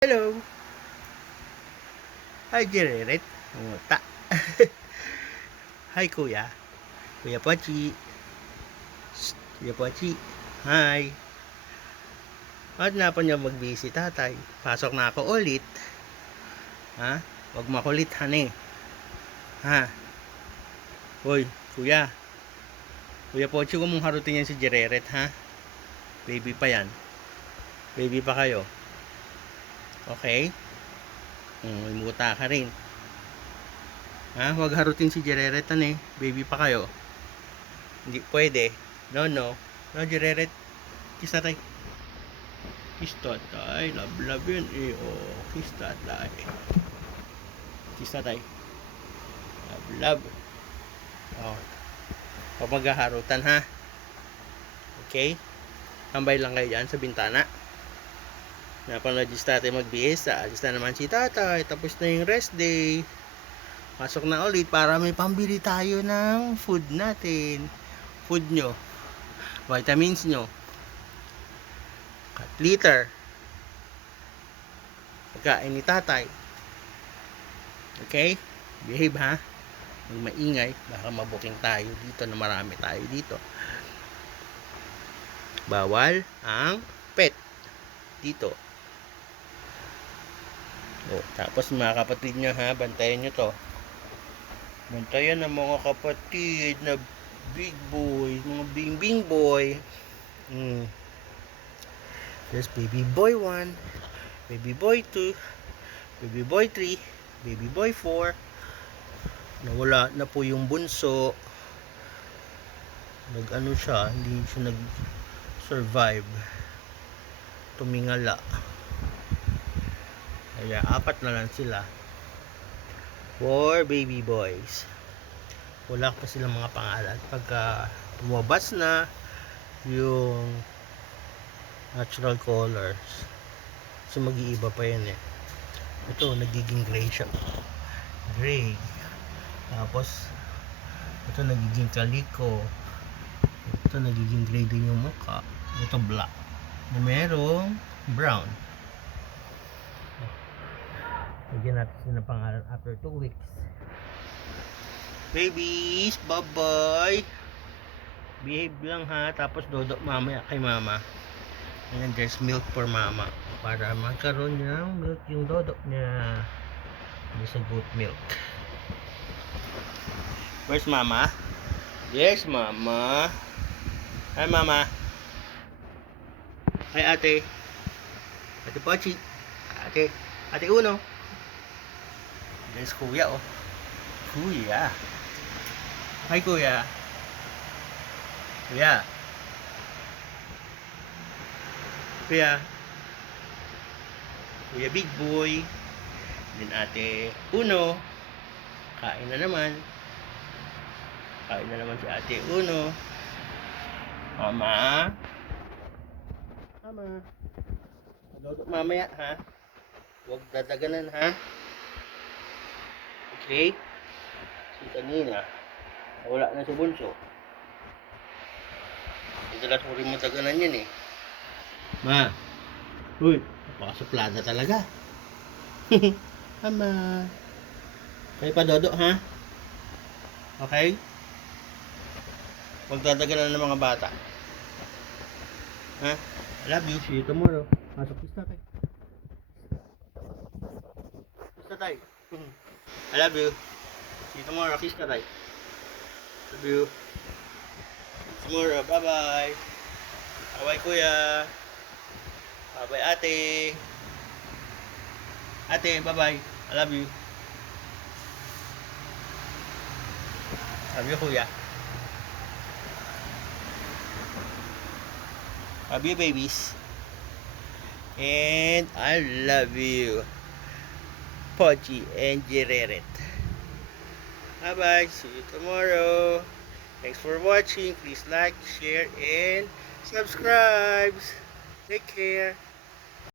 Hello. Hi, Jereret. Umuta. Hi, Kuya. Kuya Pochi. Shh, Kuya Pochi. Hi. Bakit na po niyo mag-busy, tatay? Pasok na ako ulit. Ha? Huwag makulit, hane. Ha? Hoy, Kuya. Kuya Pochi, kung mong harutin yan si Jereret, ha? Baby pa yan. Baby pa kayo. Okay? May muta ka rin. Ha? Huwag harutin si Jereret, hane. Baby pa kayo. Hindi pwede. No. No, Jereret. Kiss tatay. Kiss tatay. Love yun eh. Oh, kiss tatay. Kiss tatay. Love. Oh. Huwag maghaharutan, ha? Okay? Tambay lang kayo dyan sa bintana. Napanood si tatay magbihis. Alis na naman si tatay. Tapos na yung rest day. Pasok na ulit para may pambili tayo ng food natin. Food nyo. Vitamins nyo. Cut liter. Pagkain ni tatay. Okay? Behave, ha? Huwag maingay. Baka mabuking tayo dito na marami tayo dito. Bawal ang pet dito. Oh, tapos mga kapatid nyo, ha? Bantayan nyo to. Bantayan ng mga kapatid na big boy. Mga bing boy. There's baby boy 1. Baby boy 2. Baby boy 3. Baby boy 4. Nawala na po yung bunso. Nag-ano siya, hindi siya nag-survive. Tumingala. Kaya 4 na lang sila. 4 baby boys. Wala pa silang mga pangalan. Pagka lumabas na yung natural colors, so mag-iiba pa yan eh. Ito, nagiging gray siya. Gray. Tapos, ito nagiging kaliko. Ito nagiging gray din yung mukha. Ito black. Na merong brown. Bigyan natin sila ng pangalan after 2 weeks. Babies, bye-bye. Behave lang, ha. Tapos dodok mamaya kay mama. And there's milk for mama. Para magkaroon ng milk yung dodok niya. There's a goat milk. Where's mama? Yes, mama. Hi, mama. Hi, ate. Ate Pochi. Ate Uno. There's kuya, oh. Kuya. Hi, kuya. Kuya. Kuya. Kuya big boy. Then ate Uno. Kain na naman. Kain na naman si ate Uno. Mama. Mama. Dodok mamaya, ha? Huwag dadaganan, ha? Okay? Si kanina, wala na si bunso. Madalas mo rin mataganan yan eh. Ma. Uy, napakasuplada talaga. Mama. Kayo pa dodok, ha? Okay? Huwag dadaganan ng mga bata. Ha? I love you. See you tomorrow. Pasok kiss tatay. Kiss tatay. I love you. See you tomorrow. Kiss tatay. Love you. Tomorrow. Bye-bye. Bye-bye, kuya. Bye-bye, ate. Ate, bye-bye. I love you. Love you, kuya. Love you, babies. And I love you, Pochi and Jereret. Bye-bye. See you tomorrow. Thanks for watching. Please like, share, and subscribe. Take care.